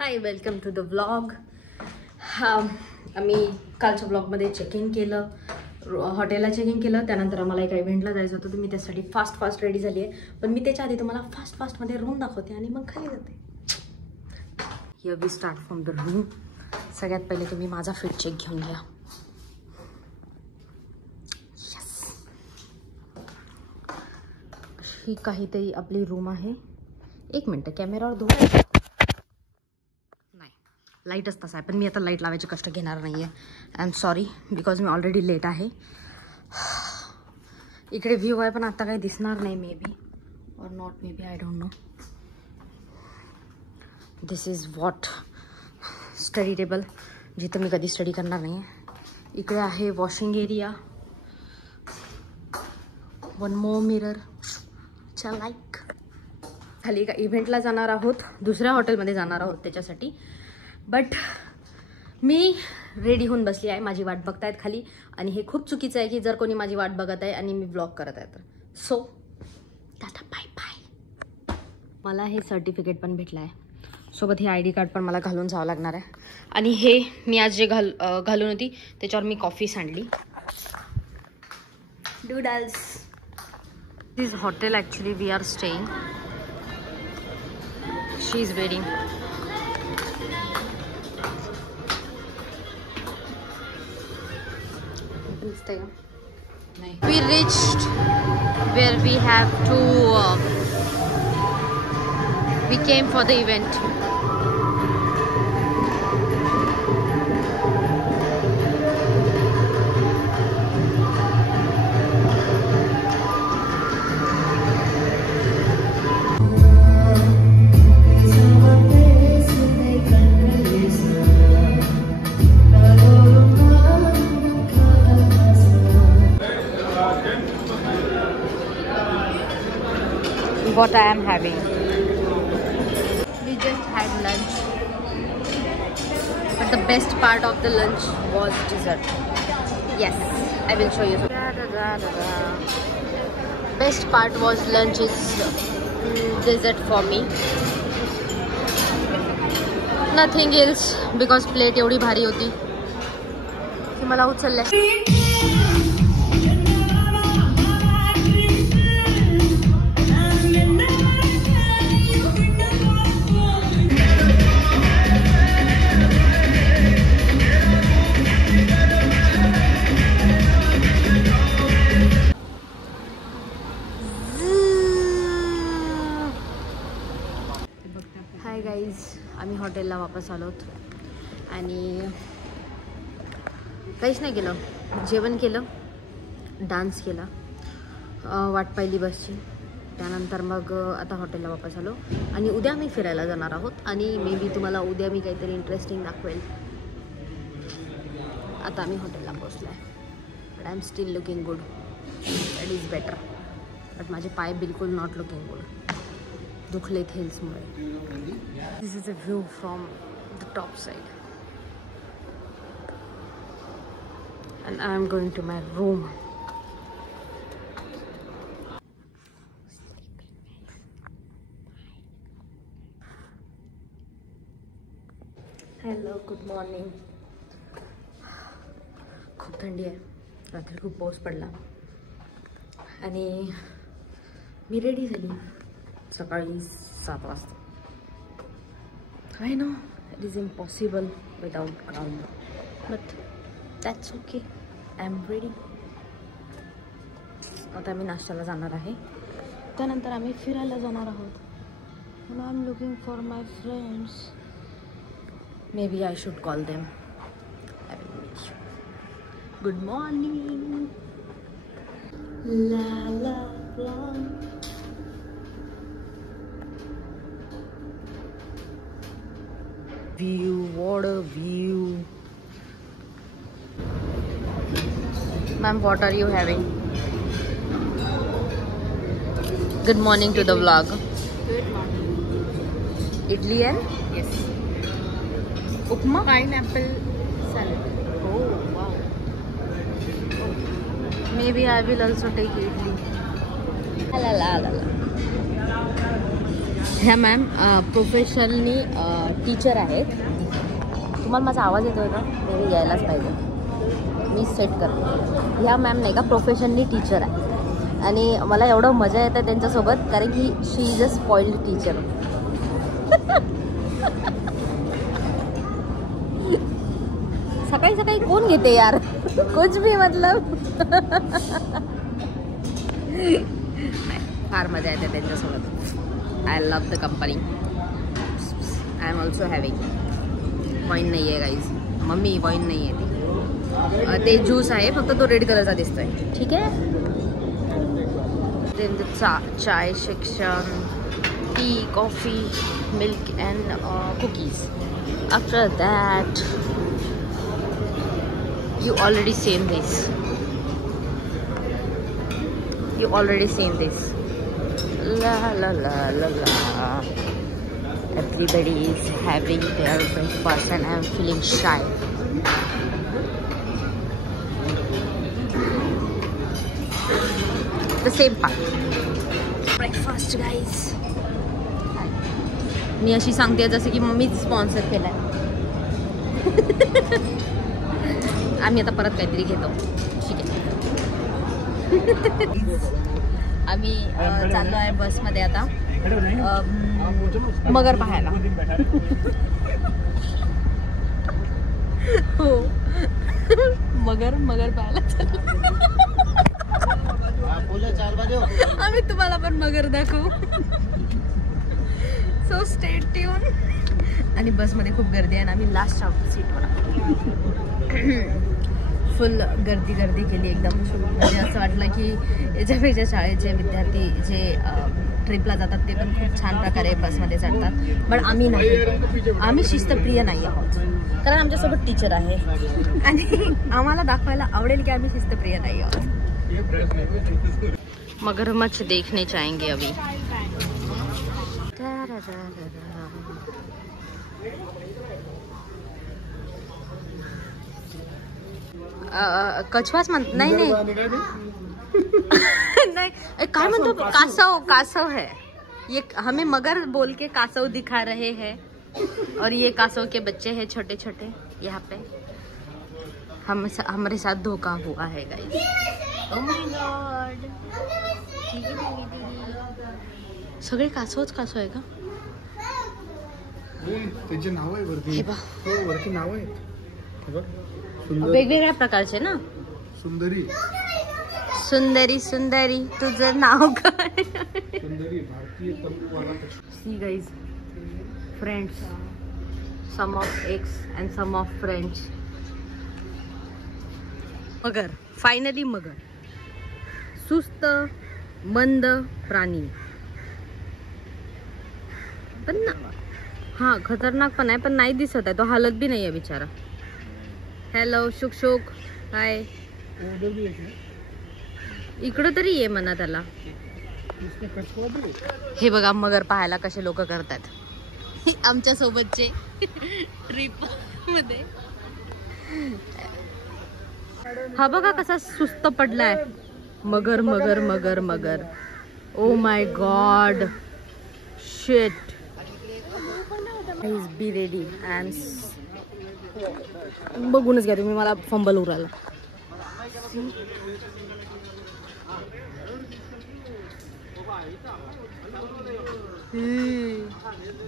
High, welcome to the vlog. आम्ही कालच्या व्लॉगमध्ये check in केलं, हॉटेलला चेक इन केलं. त्यानंतर आम्हाला एका इव्हेंटला जायचं होतं, तर मी त्यासाठी फास्ट रेडी झाली आहे. पण मी त्याच्या आधी तुम्हाला फास्टमध्ये रूम दाखवते आणि मग खाली जाते. Here we start from the room. सगळ्यात पहिले तुम्ही माझा फिट चेक घेऊन घ्या. ही काहीतरी आपली रूम आहे. एक मिनटं, कॅमेरावर धुवा. नाही, लाईटच तसा आहे, पण मी आता लाईट लावायचे कष्ट घेणार नाही आहे. आय एम सॉरी बिकॉज मी ऑलरेडी लेट आहे. इकडे व्ह्यू आहे, पण आता काही दिसणार नाही, मे बी और not may be, I don't know. This is what study table, जिथं मी कधी स्टडी करणार नाही आहे. इकडे आहे washing area, one more mirror. Like खाली एका इव्हेंटला जाणार आहोत, दुसऱ्या हॉटेलमध्ये जाणार आहोत त्याच्यासाठी. बट मी रेडी होऊन बसली आहे. माझी वाट बघतायत खाली, आणि हे खूप चुकीचं आहे की जर कोणी माझी वाट बघत आहे आणि मी ब्लॉग करत आहे तर. So tata bye bye. मला हे सर्टिफिकेट पण भेटलं आहे, सोबत हे ID कार्ड पण मला घालून जावं लागणार आहे. आणि हे मी आज जे घालून होती त्याच्यावर मी कॉफी सांडली. Doodles. This hotel actually we are staying. She is waiting. We reached where we have to. We came for the event. What I am having. We just had lunch, but the best part of the lunch was dessert. Yes, I will show you. Best part was lunch is dessert for me. Nothing else because plate एवढी भारी होती की मला उचलल्या. Hi guys, आम्ही हॉटेलला वापस आलोत आणि काहीच नाही केलं. जेवण केलं, डान्स केला, वाट पाहिली बसची. त्यानंतर मग आता हॉटेलला वापस आलो आणि उद्या मी फिरायला जाणार आहोत आणि मे बी तुम्हाला उद्या मी काहीतरी इंटरेस्टिंग दाखवेल. आता आम्ही हॉटेलला पोचलो आहे, but I am still looking good. That is better. But माझे पाय बिलकुल नॉट लुकिंग गुड, दुखलेत हिल्समुळे. This is a view from the top side and I am going to my room. Hello, good morning. खूप थंडी आहे, रात्री खूप पाऊस पडला आणि मी रेडी झाली सकाळी 7 वाजता. I know it is impossible without crown, but that's okay. I am ready. आता आम्ही नाश्त्याला जाणार आहे, त्यानंतर आम्ही फिरायला जाणार आहोत. And I am looking for my friends. Maybe I should call them. I will meet you. Good morning. La la la. View, what a view. Ma'am, what are you having? Good morning to the vlog. Good morning. Idli and? Yes. Upma? Pineapple salad. Oh, wow. Maybe I will also take idli. La la la la. ह्या ma'am professionally teacher आहेत. तुम्हाला माझा आवाज येतोय का? मी यायलाच पाहिजे, मी set करते. ह्या मॅम नाही का प्रोफेशनली टीचर आहे आणि मला एवढं मजा येतं त्यांच्यासोबत, कारण की शी इज अ स्पॉइल्ड टीचर. सकाळी सकाळी कोण घेते यार कुछ भी मतलब. फार मजा येते त्यांच्यासोबत. I love the company. I am also having. Wine नाही आहे गाईज, मम्मी वाईन नाही आहे ते ज्यूस आहे, फक्त तो रेड कलरचा दिसतोय. ठीक आहे. Chai section, tea, coffee, milk and cookies. After that you already seen this. La la la la la. Everybody is having their breakfast and I'm feeling shy. The same part. Breakfast guys. मी अशी सांगते जसं की मम्मीच sponsor केलाय. आम्ही आता परत काहीतरी घेतो. ठीक आहे. आम्ही चाललो आहे बसमध्ये आता मगर पाहायला. हो मगर पाहायला आम्ही तुम्हाला पण मगर दाखवू. So stay tune. आणि बसमध्ये खूप गर्दी आहे आणि आम्ही लास्ट सीटवर. फुल गर्दी केली एकदम. म्हणजे असं वाटलं की याच्यापेक्षा शाळेचे विद्यार्थी जे ट्रिपला जातात ते पण खूप छान प्रकारे बसमध्ये चढतात. पण आम्ही नाही, आम्ही शिस्तप्रिय नाही आहोत, कारण आमच्यासोबत टीचर आहे आणि आम्हाला दाखवायला आवडेल की आम्ही शिस्तप्रिय नाही आहोत. मगरमच्छ देखने जाएंगे अभी. कछवाच म्हणत नाही नहीं काय म्हणतो. कासव है ये. हमें मगर बोल के कासव दिखा रहे हैं और ये कासव के बच्चे हैं छोटे छोटे. यहाँ पे हमारे साथ धोखा हुआ है गाइस. Oh my God. सगळे कासव आहे का? त्याचे नाव आहे वरती. हो वरती नाव आहे. वेगवेगळ्या प्रकारचे ना. सुंदरी तुझं नाव काय? See guys, friends, some of ex and some of friends. मगर, फायनली मगर. सुस्त मंद प्राणी, पण ना हा खतरनाक पण आहे, पण नाही दिसत आहे तो. हालत भी नाही आहे बिचारा. हॅलो शुक हाय. इकडं तरी ये म्हणा त्याला. हे बघा मगर पाहायला कसे लोक करतात आमच्या सोबतचे ट्रिप मध्ये. हा बघा कसा सुस्त पडलाय. मगर. Oh my god shit. Please be ready. बघूनच घ्या तुम्ही, मला फंबल उरायला.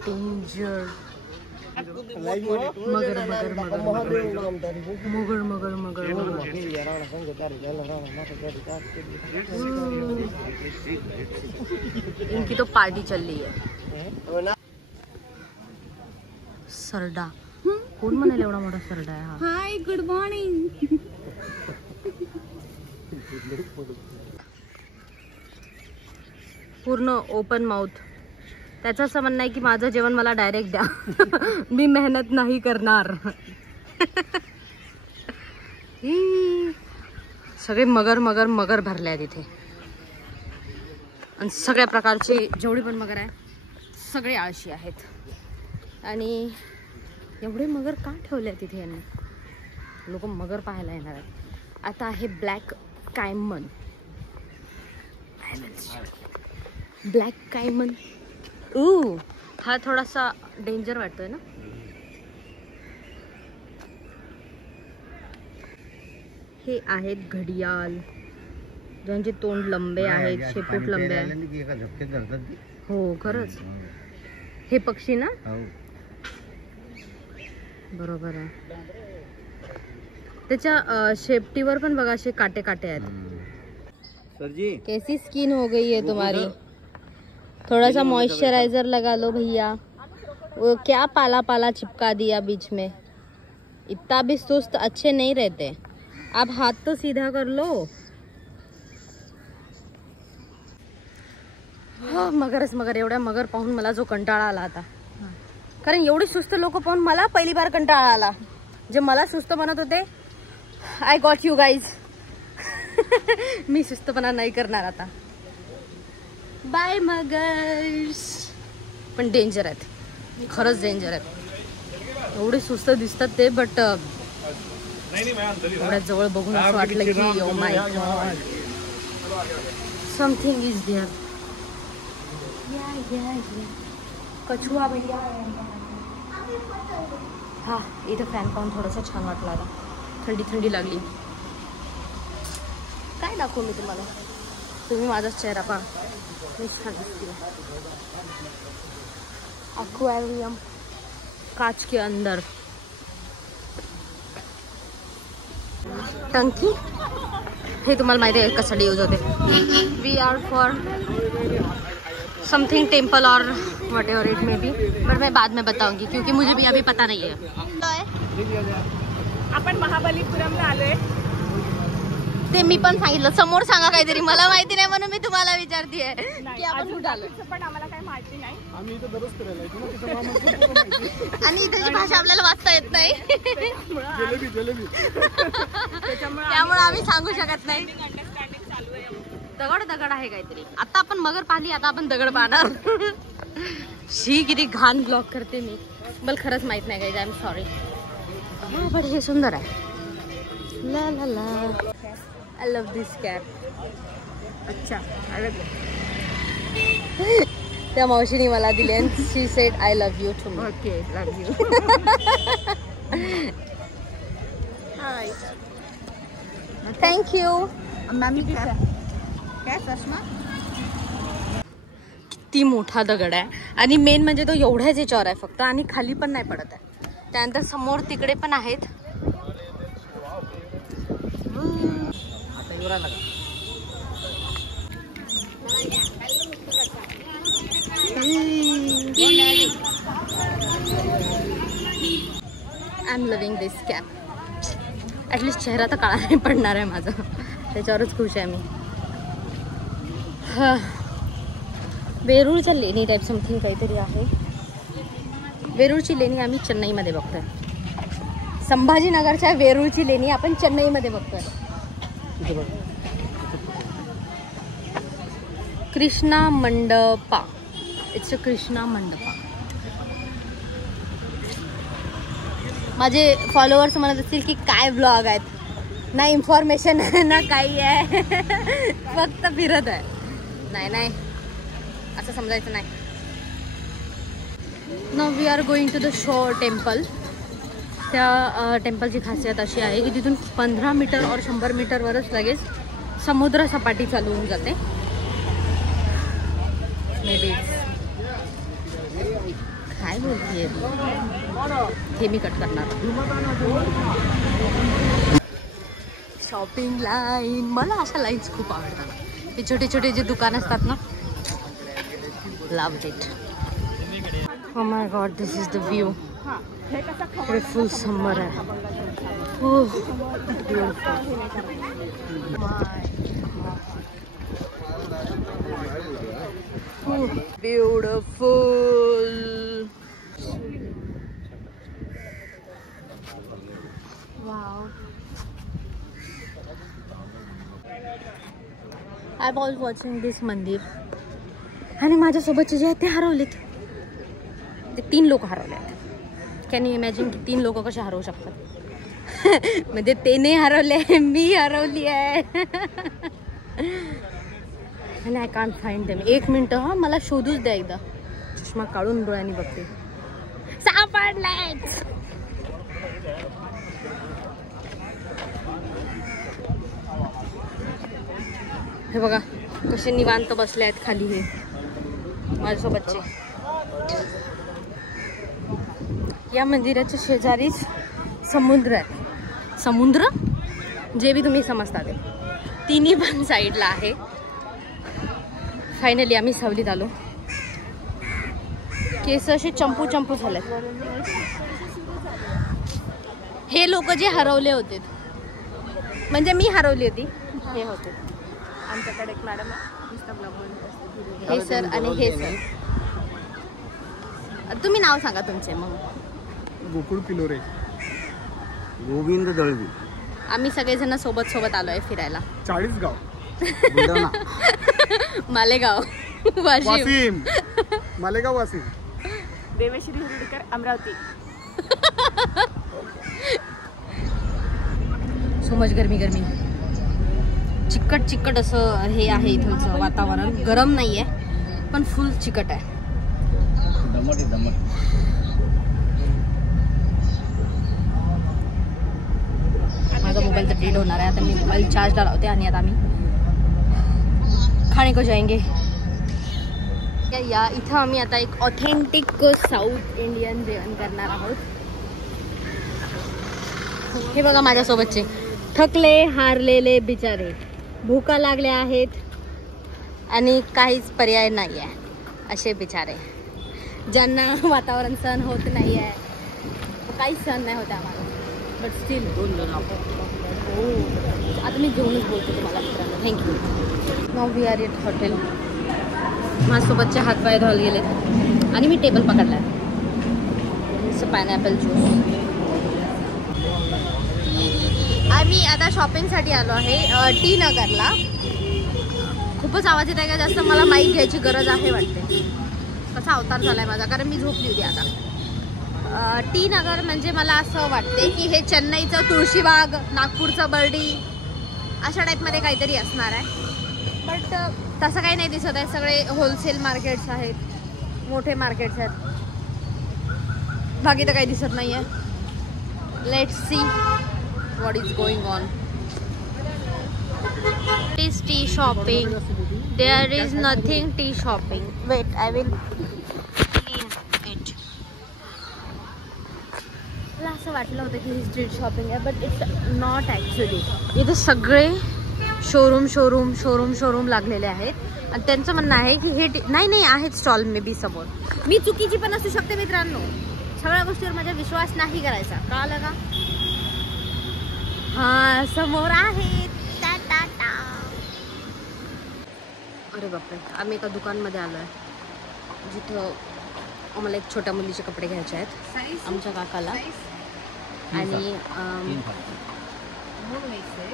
डेंजर. मगर इनकी तो पार्टी चल रही है. सरडा कोण म्हणाले एवढा मोठा सरडा आहे हा? Hi good morning. पूर्ण ओपन माउथ. त्याचं असं म्हणणं आहे की माझं जेवण मला डायरेक्ट द्या, मी मेहनत नाही करणार. सगळे मगर भरले आहेत इथे. आणि सगळ्या प्रकारचे जेवढे पण मगर आहे सगळे आळशी आहेत. आणि एवढे मगर का ठेवले आहेत तिथे यांनी? लोक मगर पाहायला येणार आहेत. आता आहे ब्लॅक कायमन. हा थोडासा डेंजर वाटतोय ना. हे आहेत घडियाल ज्यांचे तोंड लंबे आहेत, शेपूट लंबे आहेत. हो खरंच. हे पक्षी ना. बरोबर आहे. त्याच्या शेपटीवर पण बघा असे काटे काटे आहेत. कैसी स्किन हो गई है तुम्हारी? थोड़ा सा मॉइस्चराइजर लगा लो भैया. वो क्या पाला पाला चिपका दिया बीच में. इतना भी सुस्त अच्छे नहीं रहते. आप हाथ तो सीधा कर लो. मगरच मगर. एवढ्या मगर पाहून मला जो कंटाळा आला आता, कारण एवढी सुस्त लोक पाहून मला पहिली बार कंटाळा आला. जे मला सुस्त बनत होते, आय गॉट यू गाईज. मी सुस्तपणा नाही करणार आता. बाय मगर्स. पण डेंजर आहेत, खरंच डेंजर आहेत. एवढे सुस्त दिसतात ते, बट एवढ्या जवळ बघून असं वाटलं की oh my god, something is there. कछुआ भैया. हा, इथं फॅन पाहून थोडंसं छान वाटलं आता. थंडी थंडी लागली. काय दाखवू मी तुम्हाला? तुम्ही माझाच चेहरा पहा. मी छान दिसते. एक्वेरियम, कांच के अंदर. टंकी हे तुम्हाला माहिती आहे कशासाठी यूज होते. We are for something temple और whatever it may be, but मैं बाद में बताऊंगी क्योंकि मुझे भी अभी पता नहीं है. आपण महाबलीपुरमला आलोय. ते मी पण सांगितलं. समोर सांगा काहीतरी, मला माहिती नाही म्हणून मी तुम्हाला विचारतेय की आपण कुठे आलोय. पण आम्हाला काही माहिती नाही. आम्ही इथं दररोज फिरायला येतो ना, त्याच्यामुळे आणि इथली भाषा आपल्याला वाचता येत नाही. जलेबी त्यामुळे आम्ही सांगू शकत नाही. दगड आहे काहीतरी. आता आपण मगर पाहिली, आता आपण दगड पाहणार. शी किती घाण ब्लॉग करते मी. मला खरंच माहित नाही काही. I am sorry. बट हे सुंदर आहे. ला ला ला. I love this cap. अच्छा, अरे त्या मावशीने मला दिली आणि she said I love you too. Okay, love you. Hi, thank you. Mummy काय सष्मा. किती मोठा दगड आहे. आणि मेन म्हणजे तो एवढ्याच याच्यावर आहे फक्त, आणि खाली पण नाही पडत आहे. त्यानंतर समोर तिकडे पण आहेत. I am loving this cap. At least चेहरा तर काळा नाही पडणार आहे माझा, त्याच्यावरच खुश आहे मी. वेरूळच्या लेणी टाईप समथिंग काहीतरी आहे. वेरूळची लेणी आम्ही चेन्नईमध्ये बघतोय. संभाजीनगरच्या वेरूळची लेणी आपण चेन्नईमध्ये बघतोय. कृष्णा मंडपा. It's a Krishna Mandapa. माझे फॉलोअर्स म्हणत असतील की काय ब्लॉग आहेत, ना इन्फॉर्मेशन आहे ना काही आहे, फक्त फिरत आहे. नाही नाही, असं समजायचं नाही. Now we are going to the shore temple. त्या टेम्पलची खासियत अशी आहे की तिथून 15 मीटर और 100 मीटरवरच लगेच समुद्र सपाटी चालू होऊन जाते. मे बी काय बोलतीये हे मी कट करणार. Shopping line. मला अशा लाईन्स खूप आवडतात. हे छोटे छोटे जे दुकान असतात ना, love it. Oh my god, this is the view. इकडे फुल समर आहे. हो, beautiful. Wow. I was watching this mandir. आणि माझ्यासोबतचे जे आहेत ते हरवलेत. ते 3 लोक हरवले आहेत. कॅन यू इमॅजिन की 3 लोक कसे हरवू शकतात? म्हणजे ते नाही हरवले, मी हरवली आहे. आणि I can't find them. 1 minute. हा, मला शोधूच द्या एकदा. चष्मा काढून डोळ्यांनी बघते. सापडलाय. हे बघा कसे निवांत बसले आहेत खाली हे माझ्यासोबतचे. या मंदिराच्या शेजारीच समुद्र आहे. समुद्र जे बी तुम्ही समजता ते तिन्ही पण साईडला आहे. फायनली आम्ही सावलीत आलो. केस असे चंपू चंपू झाले. हे लोक जे हरवले होते म्हणजे मी हरवली होती हे होते. आमच्याकडे एक मॅडम हे सर आणि हे सर. तुम्ही नाव सांगा तुमचे. मग गोकुळ पिलोरे, गोविंद दळवी. आम्ही सगळेजण सोबत सोबत आलोय फिरायला. 40 गाव, बुलढाणा, मालेगाव, वाशिम, मालेगाव, वाशिम. देवेश्री हुर्डकर, अमरावती. सो मच गरमी चिकट चिकट असं हे आहे इथलचं वातावरण. गरम नाहीये पण फुल चिकट आहे. माझा मोबाईल तर डेड होणार आहे. आता मी मोबाईल चार्जला लावते आणि आता आम्ही खाणे को जाएंगे. या इथं आम्ही आता एक ऑथेंटिक साऊथ इंडियन जेवण करणार आहोत. हे बघा माझ्यासोबतचे थकले हारलेले बिचारे भूका लागल्या आहेत आणि काहीच पर्याय नाही आहे असे बिचारे ज्यांना वातावरण सहन होत नाही आहे. काहीच सहन नाही होत आम्हाला. बट स्टील आता मी जेवणच बोलतो तुम्हाला मित्रांनो. थँक्यू. नाव वी आर एट हॉटेल. माझ्यासोबतचे हातपाय धुवायला गेलेत आणि मी टेबल पकडला आहे. Pineapple juice. आम्ही आता शॉपिंगसाठी आलो आहे टी नगरला. खूपच आवाज येत आहे का जास्त. मला माईक घ्यायची गरज आहे वाटते. कसा अवतार झाला आहे माझा कारण मी झोपली होती. आता टी नगर म्हणजे मला असं वाटते की हे चेन्नईचं तुळशीबाग, नागपूरचं बर्डी अशा टाईपमध्ये काहीतरी असणार आहे. बट तसं काही नाही दिसत आहे. सगळे होलसेल मार्केट्स आहेत, मोठे मार्केट्स आहेत. बाकी तर काही दिसत नाही आहे. Let's see what is going on. It is tea shopping. There is nothing tea shopping. Wait, I will clean it. मला असं वाटलं होतं की ही स्ट्रीट शॉपिंग आहे बट इट्स नॉट ॲक्च्युली. इथे सगळे शोरूम लागलेले आहेत आणि त्यांचं म्हणणं आहे की हे नाही आहेत स्टॉल मे बी समोर. मी चुकीची पण असू शकते मित्रांनो. सगळ्या गोष्टीवर माझा विश्वास नाही करायचा. कळालं का? हा समोर आहे. अरे बापरे. आम्ही एका दुकानमध्ये आलो आहे जिथं आम्हाला एक छोट्या मुलीचे कपडे घ्यायचे आहेत आमच्या काकाला. आणि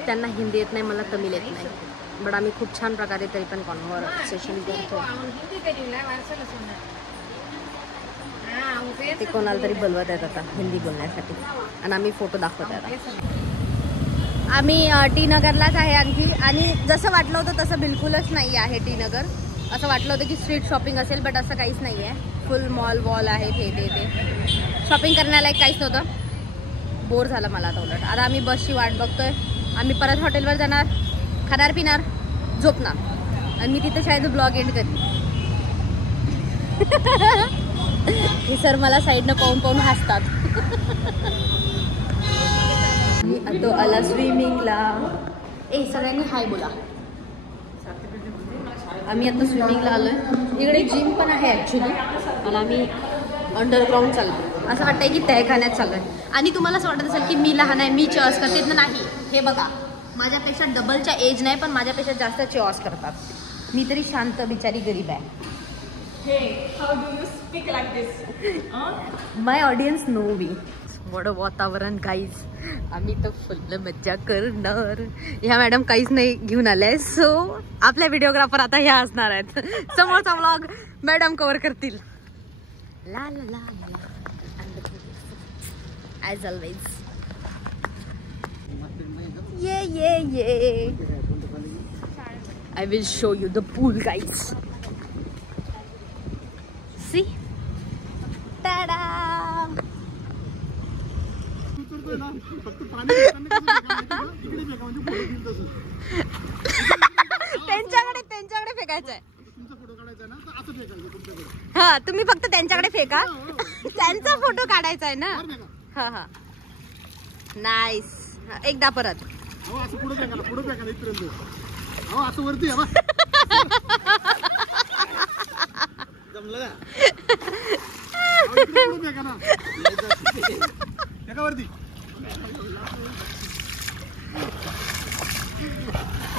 त्यांना हिंदी येत नाही, मला तमिळ येत नाही. बट आम्ही खूप छान प्रकारे तरी पण कॉन्व्हर्सेशन करतो. ते कोणाला तरी बोलवत आहेत आता हिंदी बोलण्यासाठी आणि आम्ही फोटो दाखवत आहेत. आम्ही टी नगरलाच आहे आणखी. आणि जसं वाटलं होतं तसं बिलकुलच नाही आहे टी नगर. असं वाटलं होतं की स्ट्रीट शॉपिंग असेल बट असं काहीच नाही आहे. फुल मॉल वॉल आहेत. हे शॉपिंग करण्याला काहीच नव्हतं. बोर झालं मला आता उलट. आता आम्ही बसची वाट बघतोय. आम्ही परत हॉटेलवर जाणार, खाणार पिणार, झोपणार आणि मी तिथे शायद ब्लॉग एंड करेन. हे सर मला साईडनं पाहून हसतात. तो आला स्विमिंगला. सगळ्यांनी हाय बोला. आम्ही आता स्विमिंगला आलोय. इकडे जिम पण आहे ॲक्च्युली आणि आम्ही अंडरग्राऊंड चाललो. असं वाटतंय की तहखान्यात चाललोय. आणि तुम्हाला असं वाटत असेल की मी लहान आहे, मी चॉईस करते तर नाही. हे बघा माझ्यापेक्षा डबलच्या एज नाही पण माझ्यापेक्षा जास्त चॉईस करतात. मी तरी शांत बिचारी गरीब आहे. How do you speak like this? My audience know me. वड वातावरण गाईज. आम्ही तर फुल मज्जा करणार. ह्या मॅडम काहीच नाही घेऊन आल्या सो आपल्या व्हिडिओग्राफर आता ह्या असणार आहेत. समोरचा व्लॉग मॅडम कव्हर करतील. ला ला ला as always. Yeah I will show you the pool guys. See आहे ना, फक्त पाणी फेकताना कसं फेका माहिती का? इकडे फेका म्हणजे फोटो घेईल तसं. त्यांच्याकडे फेकायचं आहे. तुमचा फोटो काढायचा आहे ना तर असं फेकायचं तुमच्याकडे. हा तुम्ही फक्त त्यांच्याकडे फेका. त्यांचा फोटो काढायचा आहे ना. वर फेका. हा हा नाईस. एकदा परत. अहो असं पुढे फेकायला इथपर्यंत. अहो असं वरती आहे बा. जमलं का? अहो, इकडे पुढे फेका ना. फेका वरती.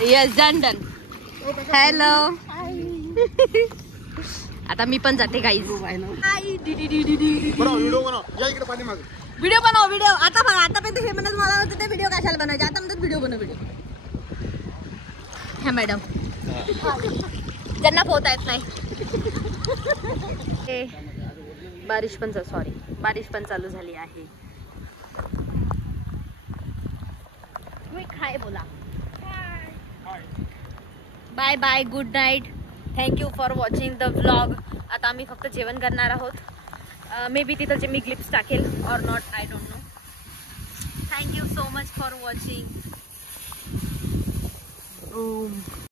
Yes done done. हॅलो. आता मी पण जाते गाईज. बरं व्हिडिओ बनव. या इकडे पाणी माग. व्हिडिओ बनव व्हिडिओ. आता बघा आतापर्यंत हे म्हणत मला होतं ते व्हिडिओ कशाला बनवायचे. आता म्हणतात व्हिडिओ बनव व्हिडिओ. ह्या मॅडम ज्यांना पोहता येत नाही. बारिश पण चालू झाली आहे. हाय बोला. Bye bye good night. Thank you for watching the vlog. आता आम्ही फक्त जेवण करणार आहोत. मे बी तिथं जे मी क्लिप्स टाकेल or not I don't know. Thank you so much for watching.